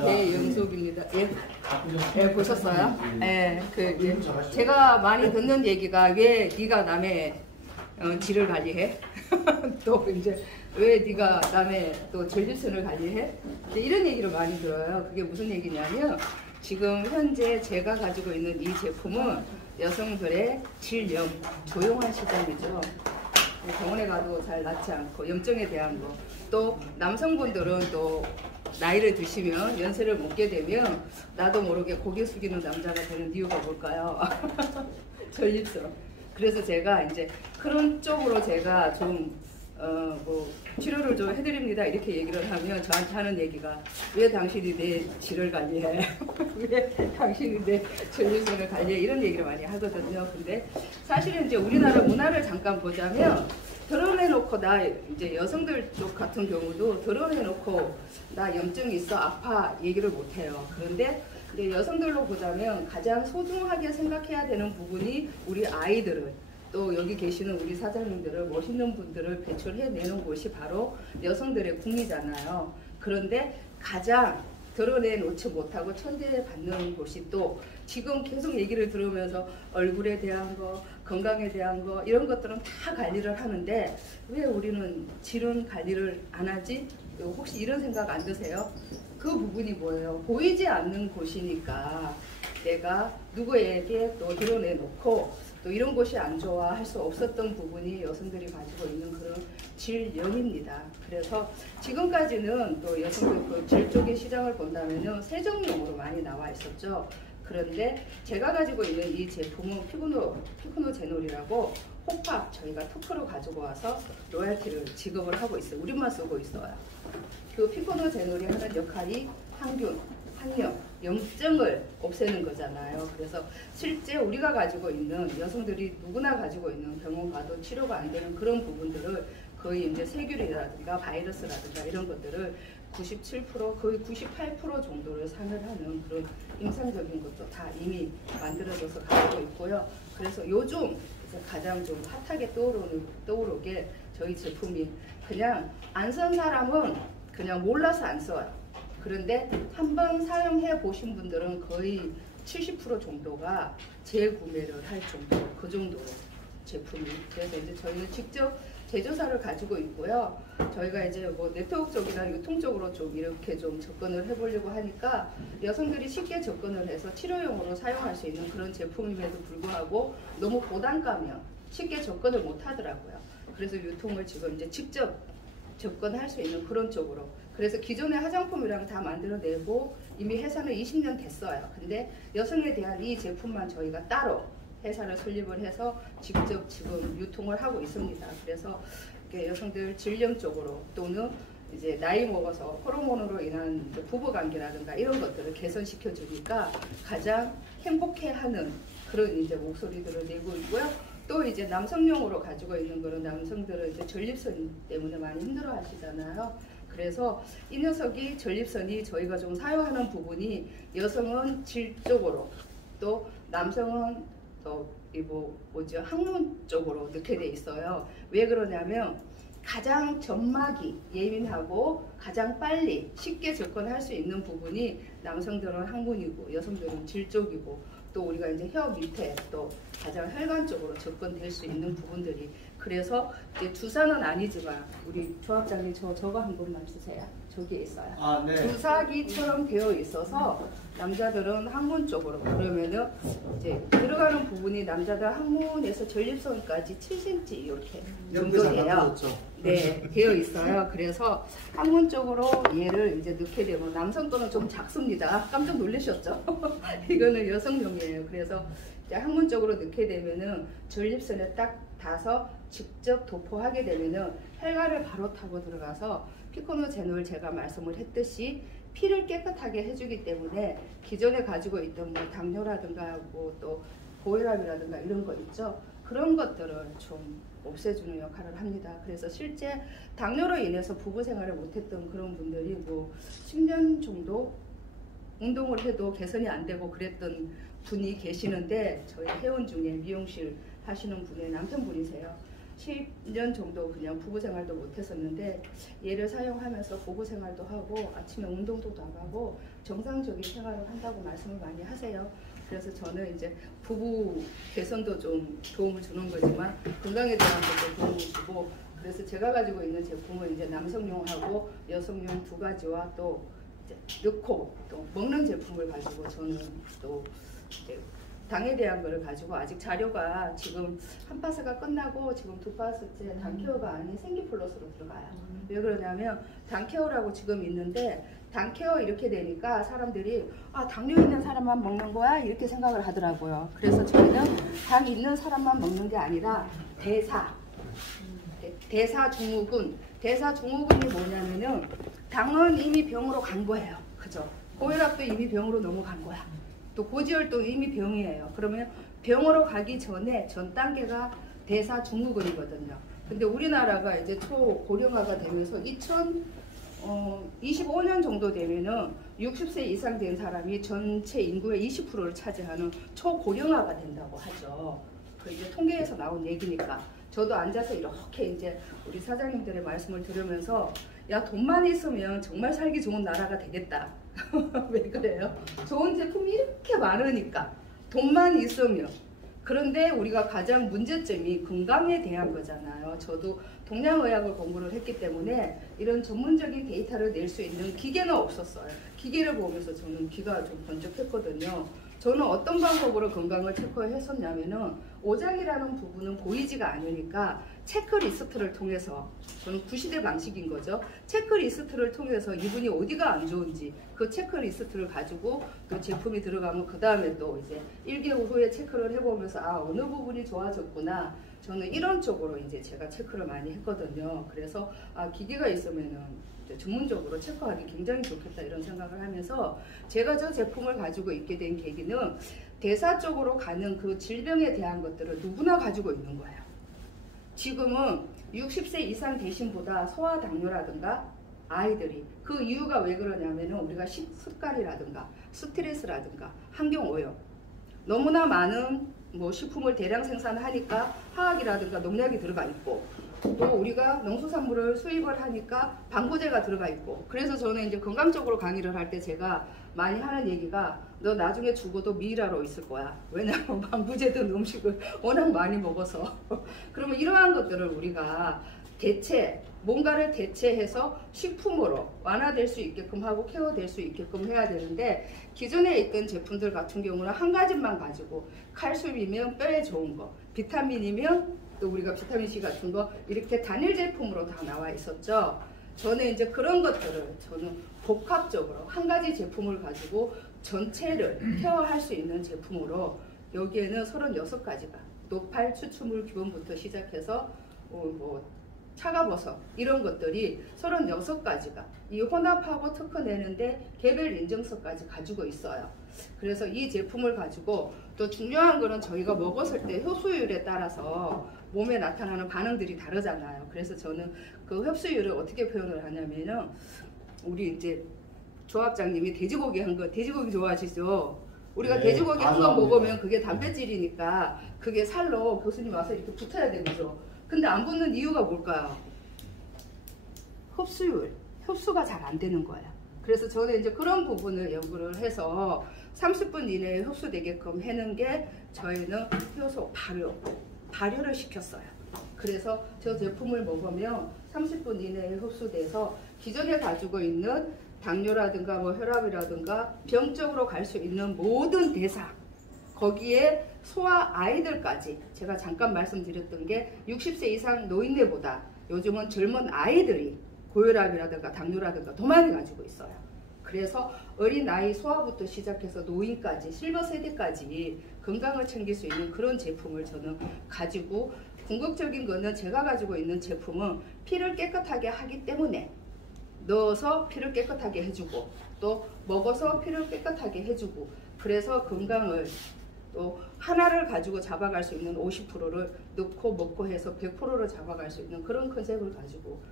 배영숙입니다. 예, 예 보셨어요? 예, 제가 많이 듣는 얘기가 왜 네가 남의 질을 관리해? 또 이제 왜 네가 남의 또 전립선을 관리해? 이제 이런 얘기를 많이 들어요. 그게 무슨 얘기냐면 지금 현재 제가 가지고 있는 이 제품은 여성들의 질염, 조용한 시장이죠. 병원에 가도 잘 낫지 않고 염증에 대한 거, 또 남성분들은 또 나이를 드시면 연세를 먹게 되면 나도 모르게 고개 숙이는 남자가 되는 이유가 뭘까요? 전립선. 그래서 제가 이제 그런 쪽으로 제가 좀 치료를 좀 해드립니다 이렇게 얘기를 하면 저한테 하는 얘기가 왜 당신이 내 질을 관리해? 왜 당신이 내 전립선을 관리해? 이런 얘기를 많이 하거든요. 근데 사실은 이제 우리나라 문화를 잠깐 보자면 드러내놓고 나 이제 여성들 쪽 같은 경우도 드러내놓고 나 염증이 있어 아파 얘기를 못해요. 그런데 이제 여성들로 보자면 가장 소중하게 생각해야 되는 부분이 우리 아이들을 또 여기 계시는 우리 사장님들을 멋있는 분들을 배출해내는 곳이 바로 여성들의 궁이잖아요. 그런데 가장 드러내놓지 못하고 천대받는 곳이 또 지금 계속 얘기를 들으면서 얼굴에 대한 거, 건강에 대한 거 이런 것들은 다 관리를 하는데 왜 우리는 질은 관리를 안 하지? 혹시 이런 생각 안 드세요? 그 부분이 뭐예요? 보이지 않는 곳이니까 내가 누구에게 또 드러내놓고 또 이런 곳이 안 좋아 할 수 없었던 부분이 여성들이 가지고 있는 그런 질염입니다. 그래서 지금까지는 또 여성들 그 질 쪽의 시장을 본다면요 세정용으로 많이 나와 있었죠. 그런데 제가 가지고 있는 이 제품은 피코노제놀이라고 호팝 저희가 특허로 가지고 와서 로얄티를 지급을 하고 있어요. 우리만 쓰고 있어요. 그 피코노제놀이 하는 역할이 항균, 항염, 염증을 없애는 거잖아요. 그래서 실제 우리가 가지고 있는 여성들이 누구나 가지고 있는 병원 가도 치료가 안 되는 그런 부분들을 거의 이제 세균이라든가 바이러스라든가 이런 것들을 97% 거의 98% 정도를 상혈하는 그런 임상적인 것도 다 이미 만들어져서 가지고 있고요. 그래서 요즘 이제 가장 좀 핫하게 떠오르게 저희 제품이 그냥 안 쓴 사람은 그냥 몰라서 안 써요. 그런데 한번 사용해 보신 분들은 거의 70% 정도가 재구매를 할 정도, 그 정도로 제품이. 그래서 이제 저희는 직접 제조사를 가지고 있고요. 저희가 이제 뭐 네트워크 쪽이나 유통 쪽으로 좀 이렇게 좀 접근을 해보려고 하니까 여성들이 쉽게 접근을 해서 치료용으로 사용할 수 있는 그런 제품임에도 불구하고 너무 고단가면 쉽게 접근을 못 하더라고요. 그래서 유통을 지금 이제 직접 접근할 수 있는 그런 쪽으로. 그래서 기존의 화장품이랑 다 만들어내고 이미 회사는 20년 됐어요. 근데 여성에 대한 이 제품만 저희가 따로 회사를 설립을 해서 직접 지금 유통을 하고 있습니다. 그래서 여성들 질염 쪽으로 또는 이제 나이 먹어서 호르몬으로 인한 부부관계라든가 이런 것들을 개선시켜 주니까 가장 행복해하는 그런 이제 목소리들을 내고 있고요. 또 이제 남성용으로 가지고 있는 거는 남성들은 이제 전립선 때문에 많이 힘들어 하시잖아요. 그래서 이 녀석이 전립선이 저희가 좀 사용하는 부분이 여성은 질 쪽으로 또 남성은 또 뭐죠 항문 쪽으로 넣게 돼 있어요. 왜 그러냐면 가장 점막이 예민하고 가장 빨리 쉽게 접근할 수 있는 부분이 남성들은 항문이고 여성들은 질 쪽이고 또 우리가 이제 혀 밑에 또 가장 혈관 쪽으로 접근될 수 있는 부분들이. 그래서 이제 주사는 아니지만 우리 조합장님 저거 한 번만 주세요. 저기에 있어요. 아, 네. 주사기처럼 되어 있어서 남자들은 항문 쪽으로 그러면은 이제 들어가는 부분이 남자들 항문에서 전립선까지 7cm 이렇게 정도 돼요. 네, 되어 있어요. 그래서 항문 쪽으로 얘를 이제 넣게 되면 남성 거는 좀 작습니다. 깜짝 놀라셨죠? 이거는 여성용이에요. 그래서 이제 항문 쪽으로 넣게 되면은 전립선에 딱 닿아서 직접 도포하게 되면은 혈관을 바로 타고 들어가서 피코노제놀 제가 말씀을 했듯이 피를 깨끗하게 해주기 때문에 기존에 가지고 있던 뭐 당뇨라든가 뭐 또 고혈압이라든가 이런 거 있죠. 그런 것들을 좀 없애주는 역할을 합니다. 그래서 실제 당뇨로 인해서 부부 생활을 못했던 그런 분들이 뭐 10년 정도 운동을 해도 개선이 안 되고 그랬던 분이 계시는데 저희 회원 중에 미용실 하시는 분의 남편분이세요. 10년 정도 그냥 부부 생활도 못 했었는데 얘를 사용하면서 부부 생활도 하고 아침에 운동도 나가고 정상적인 생활을 한다고 말씀을 많이 하세요. 그래서 저는 이제 부부 개선도 좀 도움을 주는 거지만 건강에 대한 것도 도움을 주고, 그래서 제가 가지고 있는 제품은 이제 남성용하고 여성용 두 가지와 또 이제 넣고 또 먹는 제품을 가지고 저는 또 이제 당에 대한 거를 가지고 아직 자료가 지금 한 파스가 끝나고 지금 두 파스째 당케어가 아닌 생기플러스로 들어가요. 왜 그러냐면 당케어라고 지금 있는데 당케어 이렇게 되니까 사람들이 아 당뇨 있는 사람만 먹는 거야 이렇게 생각을 하더라고요. 그래서 저희는 당 있는 사람만 먹는 게 아니라 대사증후군. 대사증후군이 뭐냐면은 당은 이미 병으로 간 거예요. 그죠? 고혈압도 이미 병으로 넘어간 거야. 또 고지혈도 이미 병이에요. 그러면 병으로 가기 전에 전 단계가 대사증후군이거든요. 근데 우리나라가 이제 초고령화가 되면서 2025년 정도 되면은 60세 이상 된 사람이 전체 인구의 20%를 차지하는 초고령화가 된다고 하죠. 그 이제 통계에서 나온 얘기니까. 저도 앉아서 이렇게 이제 우리 사장님들의 말씀을 들으면서 야 돈만 있으면 정말 살기 좋은 나라가 되겠다. 왜 그래요? 좋은 제품이 이렇게 많으니까 돈만 있으면. 그런데 우리가 가장 문제점이 건강에 대한 거잖아요. 저도 동양의학을 공부를 했기 때문에 이런 전문적인 데이터를 낼 수 있는 기계는 없었어요. 기계를 보면서 저는 귀가 좀 번쩍했거든요. 저는 어떤 방법으로 건강을 체크했었냐면은 오장이라는 부분은 보이지가 않으니까 체크리스트를 통해서, 저는 구시대 방식인 거죠. 체크리스트를 통해서 이분이 어디가 안 좋은지 그 체크리스트를 가지고 또 제품이 들어가면 그 다음에 또 이제 1개월 후에 체크를 해보면서 아 어느 부분이 좋아졌구나. 저는 이런 쪽으로 이제 제가 체크를 많이 했거든요. 그래서 아 기계가 있으면은 전문적으로 체크하기 굉장히 좋겠다 이런 생각을 하면서 제가 저 제품을 가지고 있게 된 계기는 대사 쪽으로 가는 그 질병에 대한 것들을 누구나 가지고 있는 거예요. 지금은 60세 이상 대신보다 소아당뇨라든가 아이들이, 그 이유가 왜 그러냐면은 우리가 식습관이라든가 스트레스라든가 환경오염, 너무나 많은 뭐 식품을 대량 생산하니까 화학이라든가 농약이 들어가 있고, 또 우리가 농수산물을 수입을 하니까 방부제가 들어가 있고, 그래서 저는 이제 건강적으로 강의를 할 때 제가 많이 하는 얘기가 너 나중에 죽어도 미이라로 있을 거야. 왜냐하면 방부제 든 음식을 워낙 많이 먹어서. 그러면 이러한 것들을 우리가 뭔가를 대체해서 식품으로 완화될 수 있게끔 하고 케어될 수 있게끔 해야 되는데, 기존에 있던 제품들 같은 경우는 한 가지만 가지고 칼슘이면 뼈에 좋은 거, 비타민이면 또 우리가 비타민C 같은 거 이렇게 단일 제품으로 다 나와 있었죠. 저는 이제 그런 것들을 저는 복합적으로 한 가지 제품을 가지고 전체를 케어할 수 있는 제품으로, 여기에는 36가지가 노팔 추출물 기본부터 시작해서 뭐 차가버섯 이런 것들이 36가지가 이 혼합하고 특허 내는데 개별 인증서까지 가지고 있어요. 그래서 이 제품을 가지고 또 중요한 거는 저희가 먹었을 때 흡수율에 따라서 몸에 나타나는 반응들이 다르잖아요. 그래서 저는 그 흡수율을 어떻게 표현을 하냐면은 우리 이제 조합장님이 돼지고기 한 거, 돼지고기 좋아하시죠? 우리가 네, 돼지고기 한 거 먹으면 그게 단백질이니까 그게 살로 교수님 와서 이렇게 붙어야 되죠. 근데 안 붙는 이유가 뭘까요? 흡수가 잘 안 되는 거예요. 그래서 저는 이제 그런 부분을 연구를 해서 30분 이내에 흡수되게끔 해는 게 저희는 효소 발효를 시켰어요. 그래서 저 제품을 먹으면 30분 이내에 흡수돼서 기존에 가지고 있는 당뇨라든가 뭐 혈압이라든가 병적으로 갈 수 있는 모든 대사, 거기에 소아 아이들까지, 제가 잠깐 말씀드렸던 게 60세 이상 노인네보다 요즘은 젊은 아이들이 고혈압이라든가 당뇨라든가 더 많이 가지고 있어요. 그래서 어린아이 소아부터 시작해서 노인까지 실버 세대까지 건강을 챙길 수 있는 그런 제품을 저는 가지고, 궁극적인 거는 제가 가지고 있는 제품은 피를 깨끗하게 하기 때문에 넣어서 피를 깨끗하게 해주고 또 먹어서 피를 깨끗하게 해주고, 그래서 건강을 또 하나를 가지고 잡아갈 수 있는 50%를 넣고 먹고 해서 100%를 잡아갈 수 있는 그런 컨셉을 가지고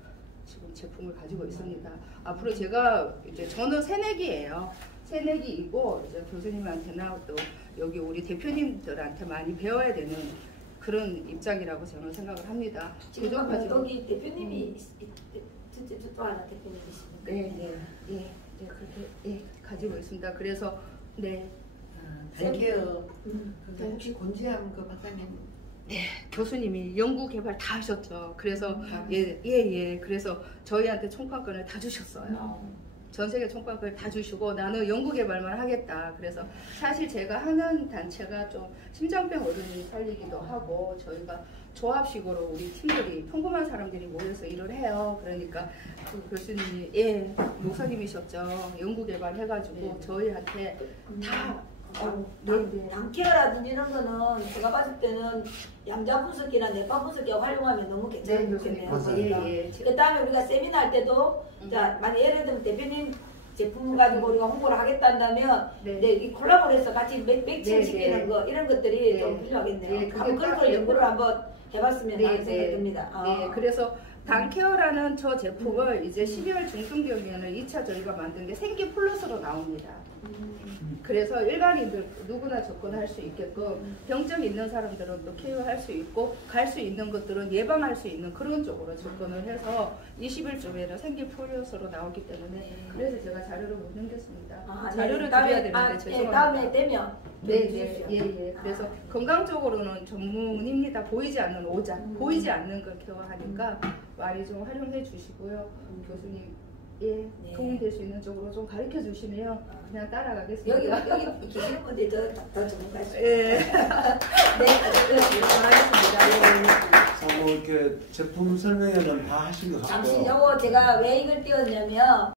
지금 제품을 가지고 있습니다. 앞으로 제가 이제 저는 새내기예요. 새내기이고 이제 교수님한테나 또 여기 우리 대표님들한테 많이 배워야 되는 그런 입장이라고 저는 생각을 합니다. 지금 여기 대표님이 진짜 대표님이십니까? 네. 네, 그렇게 예, 가지고 있습니다. 그래서 네. 단케어 혹시 권지암 그 박사님 네, 교수님이 연구 개발 다 하셨죠. 그래서 예. 그래서 저희한테 총괄권을 다 주셨어요. 전 세계 총괄권을 다 주시고 나는 연구 개발만 하겠다. 그래서 사실 제가 하는 단체가 좀 심장병 어린이 살리기도 하고 저희가 조합식으로 우리 팀들이 평범한 사람들이 모여서 일을 해요. 그러니까 그 교수님이 예 목사님이셨죠. 연구 개발 해가지고 저희한테 다 단케어라든지 이런 거는 제가 봤을 때는 양자 분석기나 뇌파 분석기가 활용하면 너무 괜찮은 거겠네요. 예. 그 다음에 우리가 세미나 할 때도 자 만약 예를 들면 대표님 제품 가지고 우리가 홍보를 하겠다면 이 콜라보해서 같이 매칭 시키는 거 이런 것들이 좀 필요하겠네요. 한번 그런 걸 연구를 한번 해봤으면 하는 생각이 듭니다. 네, 그래서 단케어라는 저 제품을 이제 12월 중순경에는 2차 저희가 만든 게 생기 플러스로 나옵니다. 그래서 일반인들 누구나 접근할 수 있게끔 병증 있는 사람들은 또 케어할 수 있고 갈 수 있는 것들은 예방할 수 있는 그런 쪽으로 접근을 해서 20일쯤에는 생기 플러스로 나오기 때문에 그래서 제가 자료를 못 넘겼습니다. 자료를 드려야 되는데 죄송합니다. 다음에 되면 예. 그래서 건강 쪽으로는 전문입니다. 보이지 않는 오자, 보이지 않는 걸 케어하니까 많이 좀 활용해 주시고요. 교수님 도움이 될 수 있는 쪽으로 좀 가르쳐 주시면 그냥 따라가겠습니다. 여기 계시는 분들이 더 전문가시죠. 예. 네, 뭐 이렇게 제품 설명회는 다 하신 것 같고. 잠시 요거 제가 왜 이걸 띄웠냐면